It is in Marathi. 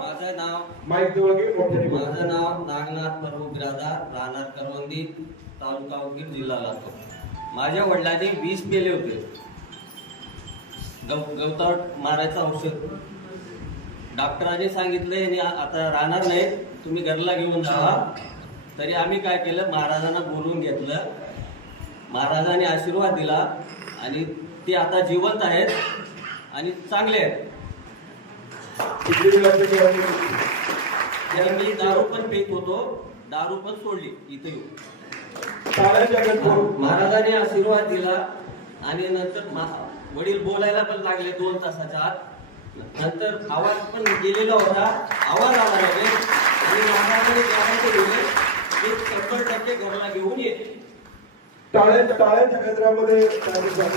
माझं नाव माईक जवळ घे मोठ्याने बोल. माझं नाव नागनाथ प्रभू बिरादार, राहणार करवंदी, तालुका उदगीर, जिल्हा लातूर. माझ्या वडिलांनी 20 पेले होते. गवतावट मारायचं औषध. डॉक्टरांनी सांगितलं यांनी आता राहणार नाही, तुम्ही घरला घेऊन जावा. तरी आम्ही काय केलं, महाराजांना बोलवून घेतलं. महाराजांनी आशीर्वाद दिला आणि ते आता जिवंत आहेत आणि चांगले आहेत. त्याला मी दारू पण पीत होतो, दारू पण सोडली इथे येऊन. महाराजांनी आशीर्वाद दिला आणि नंतर वडील बोलायला पण लागले 2 तासाच्या आत. नंतर आवाज पण गेलेला होता, आवाज आला लगेच आणि महाराजांनी गॅरंटी दिली की 100% घरला घेऊन येते. टाळ्यांच्या गजरामध्ये धन्यवाद.